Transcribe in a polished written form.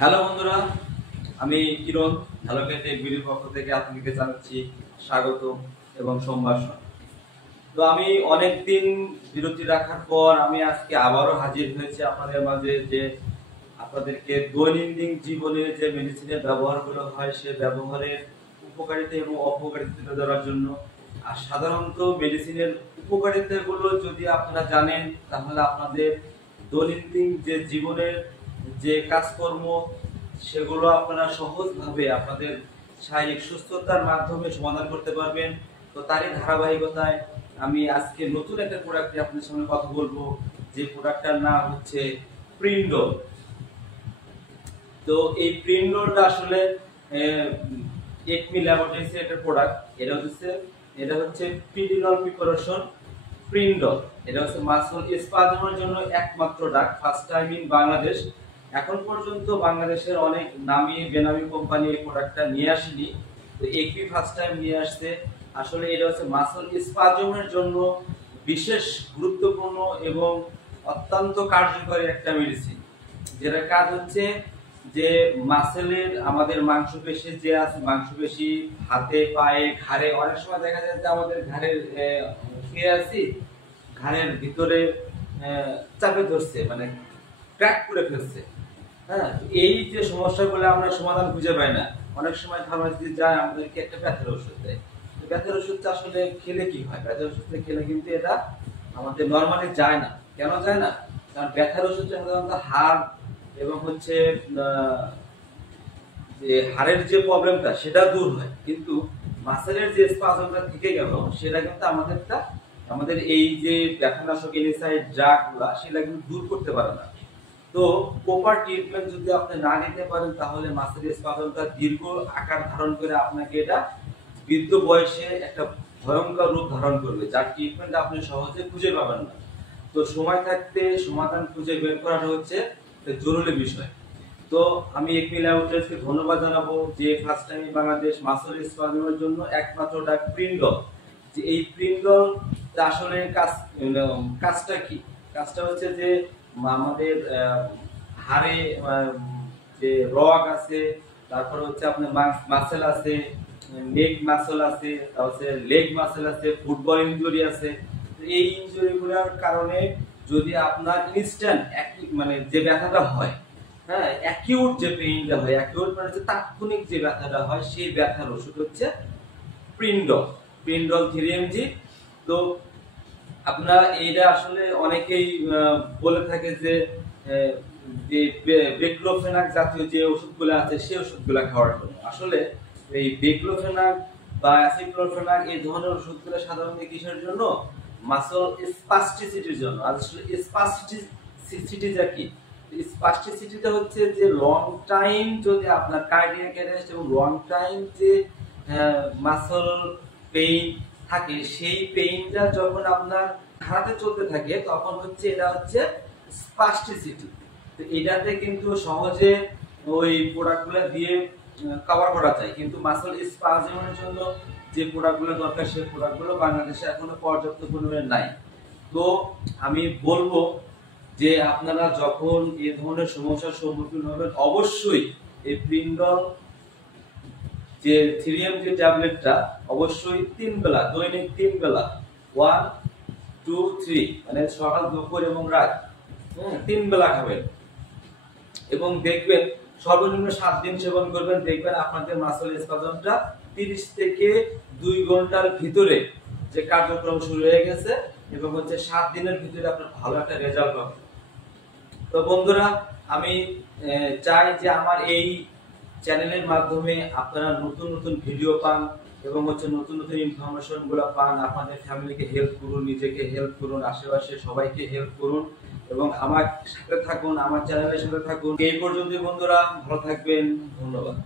Hello বন্ধুরা, আমি কিরণ হ্যালোকে take ভিডিওর পক্ষ থেকে আপনাদেরকে জানাচ্ছি স্বাগত এবং সম্ভাষণ। তো আমি অনেকদিন বিরতি রাখার পর আমি আজকে আবারও হাজির হয়েছি আপনাদের মাঝে, যে আপনাদেরকে দৈনন্দিন জীবনে যে মেডিসিনের ব্যবহারগুলো হয় সে ব্যবহারের উপকারিতা এবং অপকারিতা তুলে ধরার জন্য। আর সাধারণত মেডিসিনের উপকারিতাগুলো যদি আপনারা জানেন তাহলে আপনাদের দৈনন্দিন যে জীবনের যে কাজকর্ম সেগুলো আপনারা সহজভাবে আপনাদের শারীরিক সুস্থতার মাধ্যমে সমাধান করতে পারবেন। তো তারই ধারাবাহিকতায় আমি আজকে নতুন একটা প্রোডাক্ট নিয়ে আপনাদের সঙ্গে কথা বলবো, যে প্রোডাক্টটার নাম হচ্ছে প্রিন্ডল। তো এই প্রিন্ডলটা আসলে একমি ল্যাবরেটরিজের একটা প্রোডাক্ট। এটা হচ্ছে প্রিডিনল প্রিপারেশন প্রিন্ডল। এটা হচ্ছে মাসল স্পাজমের জন্য একমাত্র drug, first time in Bangladesh. এখন পর্যন্ত বাংলাদেশের অনেক নামি বেনামি কোম্পানি এই প্রোডাক্টটা নিয়ে আসেনি, তো একমি ফার্স্ট টাইম নিয়ে আসছে। আসলে এটা হচ্ছে মাসল স্পাজমের জন্য বিশেষ গুরুত্বপূর্ণ এবং অত্যন্ত কার্যকরী একটা মেডিসিন, যেটা কাজ হচ্ছে যে মাসেলের আমাদের মাংসপেশি যে আছে, মাংসপেশি হাতে পায়ে ঘাড়ে, অনেক সময় দেখা যায় যে আমাদের ঘাড়ের শুয়ে আছি, ঘাড়ের ভিতরে চাপে ধরছে, মানে ক্র্যাক করে ফেলছে। হ্যাঁ, এই যে সমস্যাগুলো আমরা সমাধান খুঁজে পাই না, অনেক সময় ফার্মাসিতে যায় আমাদেরকে একটা ব্যথার ওষুধ দেয়। তো ব্যথার ওষুধটা আসলে খেলে কি হয়? ব্যথার ওষুধটা খেলে কিন্তু এটা আমাদের নরমালি যায় না। কেন যায় না? কারণ ব্যথার ওষুধটা সাধারণত হাড় এবং হচ্ছে যে হাড়ের যে প্রবলেমটা সেটা দূর হয়, কিন্তু মাসেলের যে স্পাজমটা থেকে গেল সেটা কিন্তু আমাদের এই যে ব্যথানাশক এনিসাইড ড্রাগগুলা সেটা কিন্তু দূর করতে পারে না। তো প্রপার ট্রিটমেন্ট যদি আপনি না নিতে পারেন তাহলে মাসেলের স্পাজমটা দীর্ঘ আকার ধারণ করে আপনাকে এটা বৃদ্ধ বয়সে একটা ভয়ঙ্কর রূপ ধারণ করবে, যার ট্রিটমেন্ট আপনি সহজে খুঁজে পাবেন না। তো সময় থাকতে সমাধান খুঁজে বের করাটা হচ্ছে জরুরি বিষয়। তো আমি একমি ল্যাবরেটরিজকে ধন্যবাদ জানাবো যে ফার্স্ট টাইম বাংলাদেশ মাসল স্পাজমের জন্য একমাত্র ডাক প্রিন্ডল। যে এই প্রিন্ডল আসলে কাজটা কি? কাজটা হচ্ছে যে আমাদের হাড়ে যে রগ আছে, তারপর হচ্ছে আপনার মাসেল আছে, নেক মাসল আছে, তারপরে লেগ মাসেল আছে, ফুটবল ইনজুরি আছে। এই ইনজুরিগুলোর কারণে যদি আপনার ইনস্ট্যান্ট মানে যে ব্যথাটা হয়, হ্যাঁ, অ্যাকিউট যে পেইনটা হয়, অ্যাকিউট মানে হচ্ছে তাৎক্ষণিক যে ব্যথাটা হয়, সেই ব্যথার ওষুধ হচ্ছে প্রিন্ডল 3 mg। তো আপনারা এইটা আসলে অনেকেই বলে থাকে যে বেক্লোফেনাক জাতীয় যে ওষুধগুলো আছে সেই ওষুধগুলো খাওয়ার জন্য। আসলে এই বেক্লোফেনাক বা অ্যাসিক্লোফেনাক এই ধরনের ওষুধগুলো সাধারণত কিসের জন্য? মাসল স্পাস্টিসিটির জন্য। আসলে স্পাস্টিসিটিটা কি? স্পাস্টিসিটিটা হচ্ছে যে লং টাইম যদি আপনার কার্ডিয়াক অ্যারেস্ট এবং লং টাইম যে মাসল পেইন থাকে, সেই পেইনটা যখন আপনার হাতে চলতে থাকে তখন হচ্ছে এটা হচ্ছে স্পাস্টিসিটি। তো এটাতে কিন্তু সহজে ওই প্রোডাক্টগুলো দিয়ে কভার করা যায়, কিন্তু মাসল স্পাজমের জন্য যে প্রোডাক্টগুলো দরকার সেই প্রোডাক্টগুলো বাংলাদেশে এখনো পর্যাপ্ত পরিমাণে নাই। তো আমি বলবো যে আপনারা যখন এই ধরনের সমস্যার সম্মুখীন হবেন অবশ্যই এই প্রিন্ডল যে 3 mg ট্যাবলেটটা অবশ্যই 3 বেলা, দৈনিক 3 বেলা 1 2 3 মানে সকাল দুপুর এবং রাত 3 বেলা খাবেন, এবং দেখবেন সর্বনিম্ন 7 দিন সেবন করবেন। দেখবেন আপনাদের মাসল স্পাজমটা 30 থেকে 2 ঘন্টার ভিতরে যে কার্যক্রম শুরু হয়ে গেছে, এবং হচ্ছে 7 দিনের ভিতরে আপনার ভালো একটা রেজাল্ট পাবেন। তো বন্ধুরা, আমি চাই যে আমার এই চ্যানেলের মাধ্যমে আপনারা নতুন নতুন ভিডিও পান এবং হচ্ছে নতুন নতুন ইনফরমেশন গুলো পান। আপনাদের ফ্যামিলিকে হেল্প করুন, নিজেকে হেল্প করুন, আশেপাশে সবাইকে হেল্প করুন এবং আমার সাথে থাকুন, আমার চ্যানেলের সাথে থাকুন। এই পর্যন্ত বন্ধুরা, ভালো থাকবেন, ধন্যবাদ।